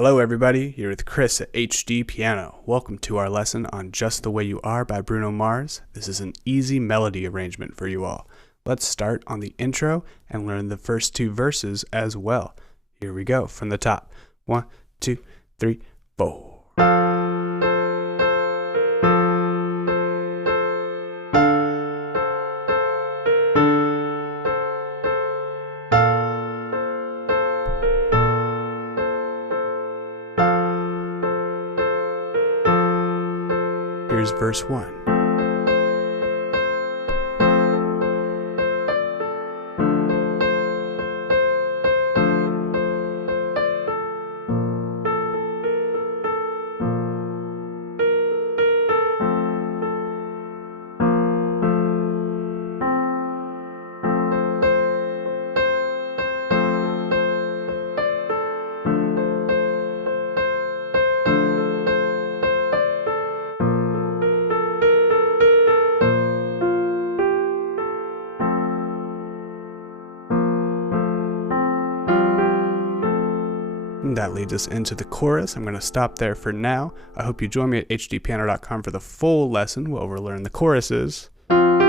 Hello everybody, you're with Chris at HDpiano. Welcome to our lesson on Just the Way You Are by Bruno Mars. This is an easy melody arrangement for you all. Let's start on the intro and learn the first two verses as well. Here we go from the top. 1, 2, 3, 4. Here's verse 1. That leads us into the chorus. I'm going to stop there for now. I hope you join me at hdpiano.com for the full lesson where we'll learn the choruses and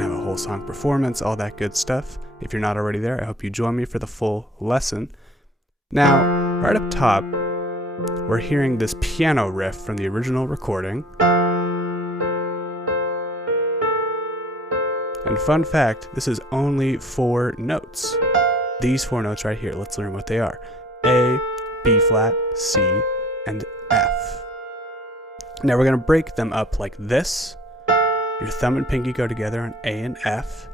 have a whole song performance, all that good stuff. If you're not already there, I hope you join me for the full lesson. Now, right up top, we're hearing this piano riff from the original recording. And fun fact, this is only 4 notes. These 4 notes right here, let's learn what they are. A, B flat, C, and F. Now we're going to break them up like this. Your thumb and pinky go together on A and F.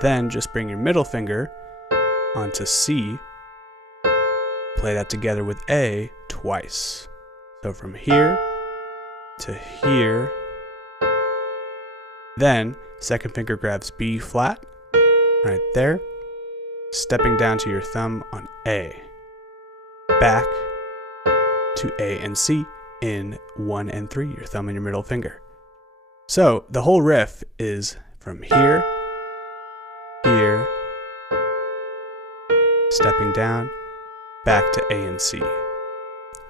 Then just bring your middle finger onto C. Play that together with A twice. So from here to here. Then second finger grabs B flat, right there. Stepping down to your thumb on A, back to A and C in 1 and 3, your thumb and your middle finger. So the whole riff is from here, here, stepping down, back to A and C.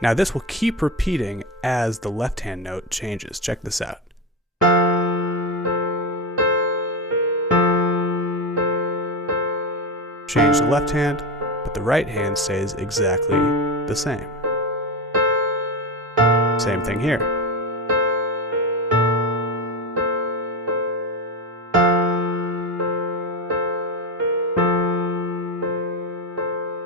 Now this will keep repeating as the left hand note changes. Check this out. Change the left hand, but the right hand stays exactly the same. Same thing here.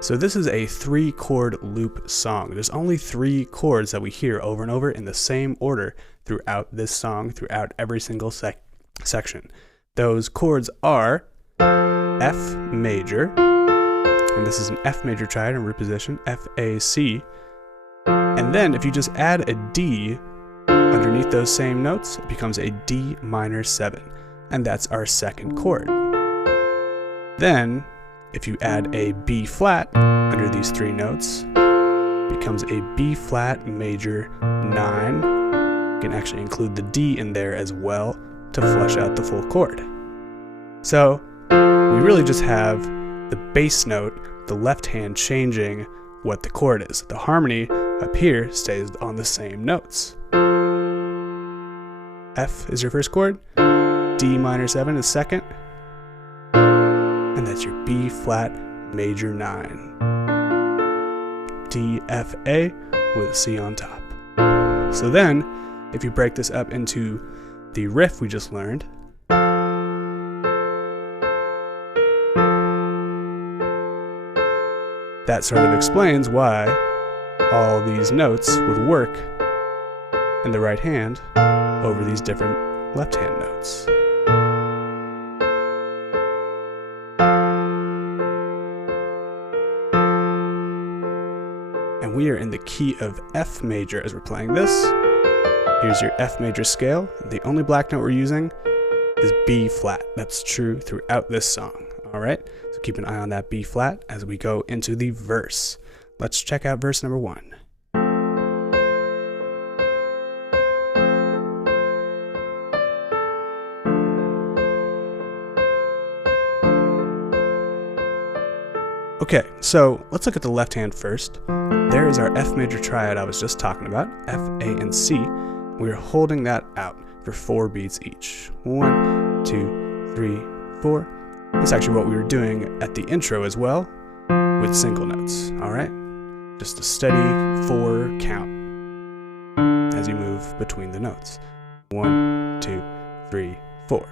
So this is a 3-chord loop song. There's only 3 chords that we hear over and over in the same order throughout this song, throughout every single section. Those chords are F major, and this is an F major triad in root position, F, A, C, and then if you just add a D underneath those same notes, it becomes a D minor 7, and that's our second chord. Then, if you add a B flat under these 3 notes, it becomes a B flat major 9. You can actually include the D in there as well to flesh out the full chord. So, we really just have the bass note, the left hand changing what the chord is. The harmony up here stays on the same notes. F is your first chord, D minor 7 is second, and that's your B flat major 9. D, F, A with a C on top. So then, if you break this up into the riff we just learned, that sort of explains why all these notes would work in the right hand over these different left hand notes. And we are in the key of F major as we're playing this. Here's your F major scale. The only black note we're using is B flat. That's true throughout this song. All right, so keep an eye on that B flat as we go into the verse. Let's check out verse number 1. Okay, so let's look at the left hand first. There is our F major triad I was just talking about, F, A, and C. We're holding that out for 4 beats each. 1, 2, 3, 4. That's actually what we were doing at the intro as well, with single notes, all right? Just a steady 4 count as you move between the notes. 1, 2, 3, 4.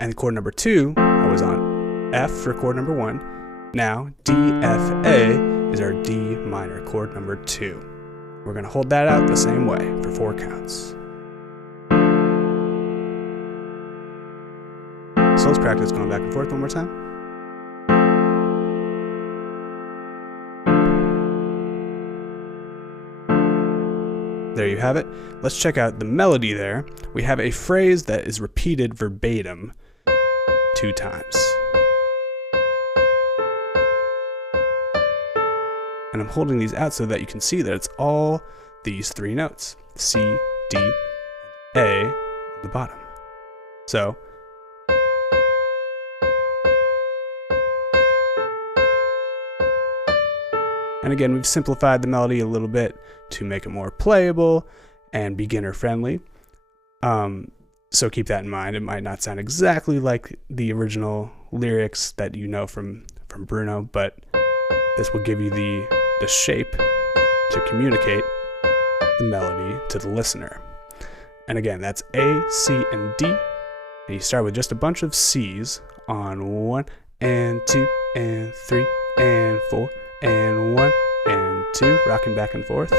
And chord number 2, I was on F for chord number 1. Now, D, F, A is our D minor, chord number 2. We're going to hold that out the same way for 4 counts. So let's practice going back and forth one more time. There you have it. Let's check out the melody there. We have a phrase that is repeated verbatim 2 times. And I'm holding these out so that you can see that it's all these 3 notes, C, D, and A on the bottom. So, and again, we've simplified the melody a little bit to make it more playable and beginner friendly. So keep that in mind. It might not sound exactly like the original lyrics that you know from Bruno, but this will give you the shape to communicate the melody to the listener. And again, that's A, C, and D. And you start with just a bunch of C's on 1 and 2 and 3 and 4 and 1 and 2, rocking back and forth.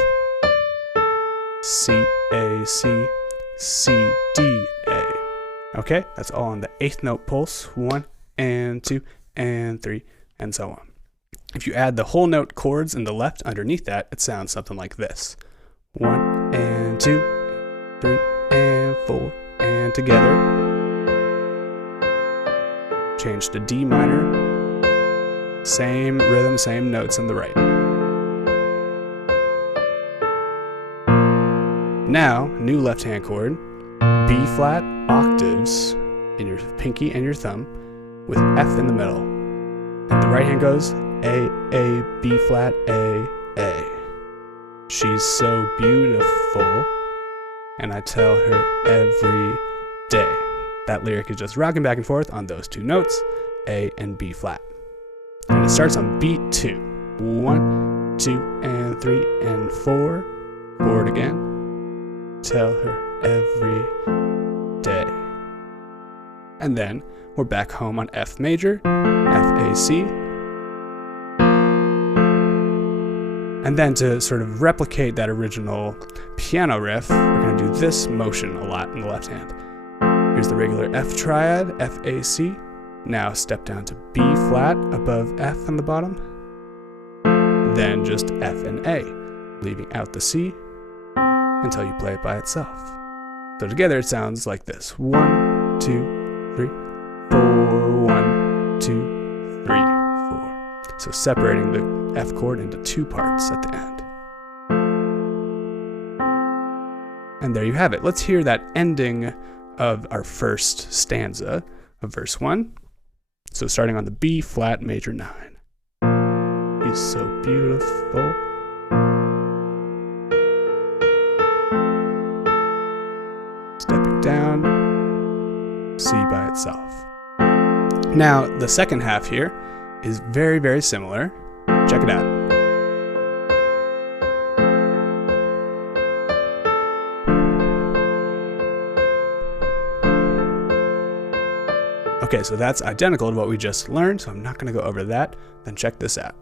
C, A, C, C, D, A. Okay, that's all on the 8th note pulse, 1 and 2 and 3 and so on. If you add the whole note chords in the left underneath that, it sounds something like this. 1 and 2, 3 and 4, and together. Change to D minor. Same rhythm, same notes on the right. Now, new left hand chord, B flat octaves in your pinky and your thumb with F in the middle. And the right hand goes A, B flat, A. She's so beautiful, and I tell her every day. That lyric is just rocking back and forth on those 2 notes, A and B flat. And it starts on beat 2. 1, 2, and 3, and 4. Chord again. Tell her every day. And then we're back home on F major, F, A, C. And then to sort of replicate that original piano riff, we're going to do this motion a lot in the left hand. Here's the regular F triad, F, A, C. Now step down to B flat above F on the bottom. Then just F and A, leaving out the C until you play it by itself. So together it sounds like this. 1, 2, 3, 4, 1, 2, 3, 4. So separating the F chord into 2 parts at the end. And there you have it. Let's hear that ending of our first stanza of verse 1. So starting on the B flat major 9. He's so beautiful. Stepping down, C by itself. Now, the second half here is very, very similar. Check it out. Okay, so that's identical to what we just learned, so I'm not going to go over that. Then check this out.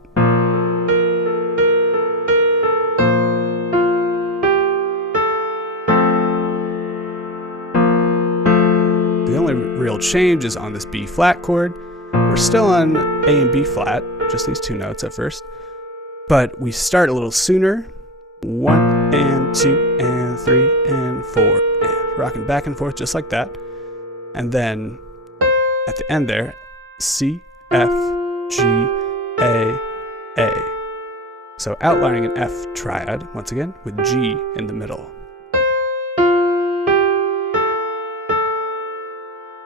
The only real change is on this B flat chord. We're still on A and B flat, just these 2 notes at first, but we start a little sooner. 1 and 2 and 3 and 4, and rocking back and forth just like that. And then at the end there, C, F, G, A. So outlining an F triad, once again, with G in the middle.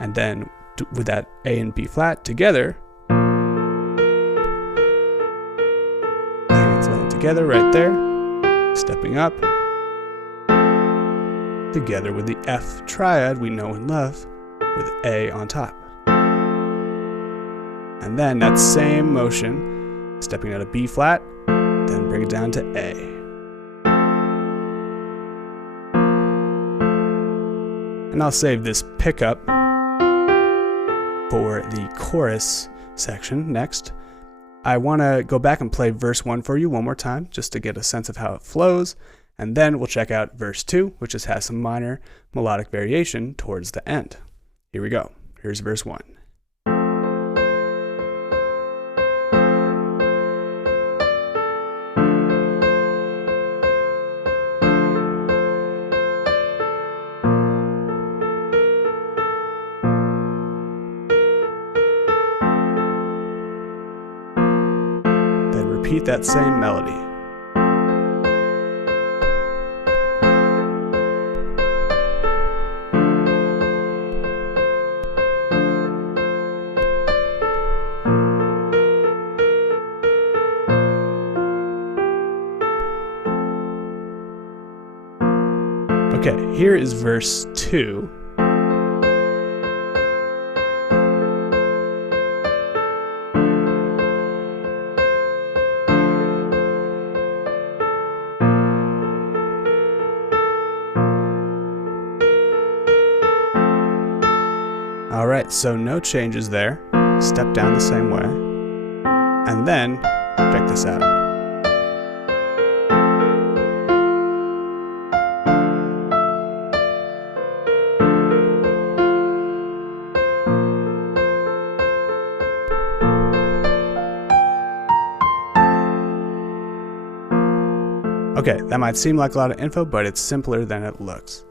And then with that A and B flat together, together right there, stepping up, together with the F triad we know and love, with A on top. And then that same motion, stepping out of B flat, then bring it down to A. And I'll save this pickup for the chorus section next. I want to go back and play verse 1 for you one more time, just to get a sense of how it flows, and then we'll check out verse 2, which just has some minor melodic variation towards the end. Here we go. Here's verse 1. Repeat that same melody. Okay, here is verse 2. Alright, so no changes there. Step down the same way. And then, check this out. Okay, that might seem like a lot of info, but it's simpler than it looks.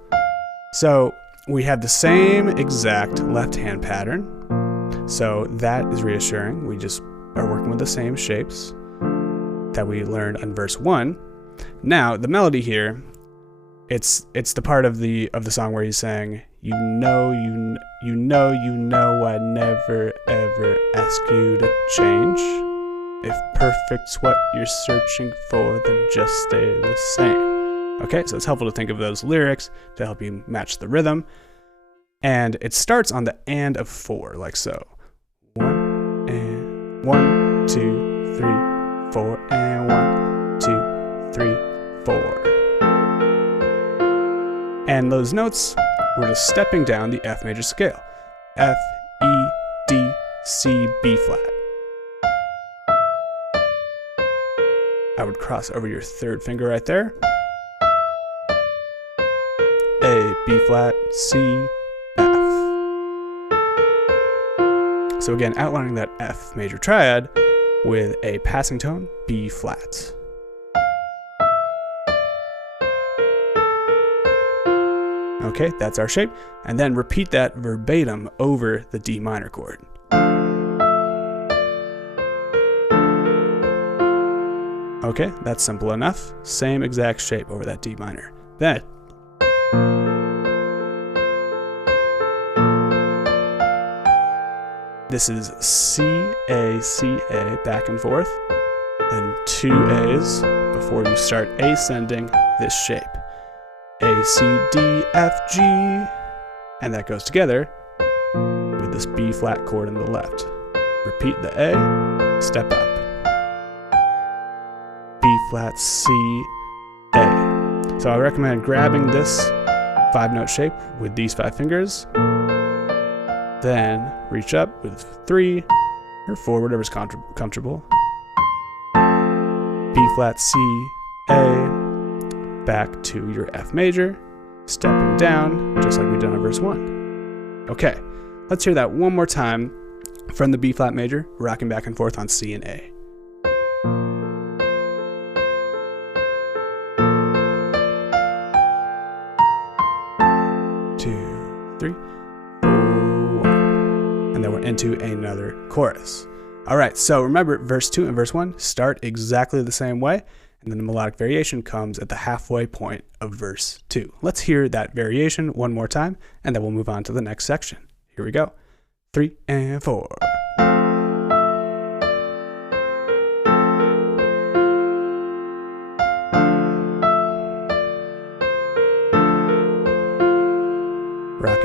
So, we have the same exact left-hand pattern, so that is reassuring. We just are working with the same shapes that we learned in verse 1. Now, the melody here, it's the part of the song where he's saying, you know, I never ever ask you to change. If perfect's what you're searching for, then just stay the same. Okay, so it's helpful to think of those lyrics to help you match the rhythm. And it starts on the and of 4, like so. 1 and 1, 2, 3, 4, and 1, 2, 3, 4. And those notes, we're just stepping down the F major scale. F, E, D, C, B flat. I would cross over your 3rd finger right there. A, B flat, C, F. So again, outlining that F major triad with a passing tone, B flat. Okay, that's our shape. And then repeat that verbatim over the D minor chord. Okay, that's simple enough. Same exact shape over that D minor. Then, this is C, A, back and forth. Then 2 A's before you start ascending this shape. A, C, D, F, G. And that goes together with this B flat chord on the left. Repeat the A, step up. B flat, C, A. So I recommend grabbing this 5-note shape with these 5 fingers. Then reach up with 3 or 4, whatever's comfortable. B flat, C, A, back to your F major, stepping down, just like we did on verse 1. Okay, let's hear that one more time from the B flat major, rocking back and forth on C and A. And then we're into another chorus. All right, so remember verse 2 and verse 1 start exactly the same way, and then the melodic variation comes at the halfway point of verse 2. Let's hear that variation one more time, and then we'll move on to the next section. Here we go. 3 and 4.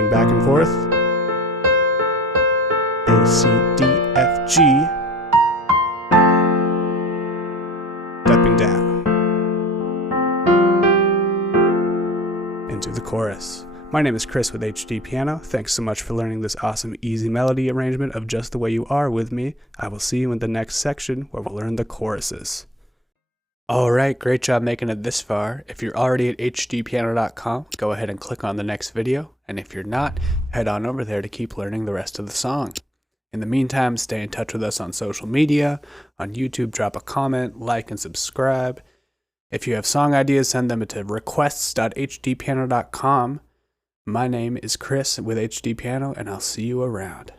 working back and forth. A, C, D, F, G. Stepping down into the chorus. My name is Chris with HDpiano. Thanks so much for learning this awesome easy melody arrangement of Just the Way You Are with me. I will see you in the next section where we'll learn the choruses. Alright, great job making it this far. If you're already at HDpiano.com, go ahead and click on the next video. And if you're not, head on over there to keep learning the rest of the song. In the meantime, stay in touch with us on social media. On YouTube, drop a comment, like, and subscribe. If you have song ideas, send them to requests.hdpiano.com. My name is Chris with HDpiano, and I'll see you around.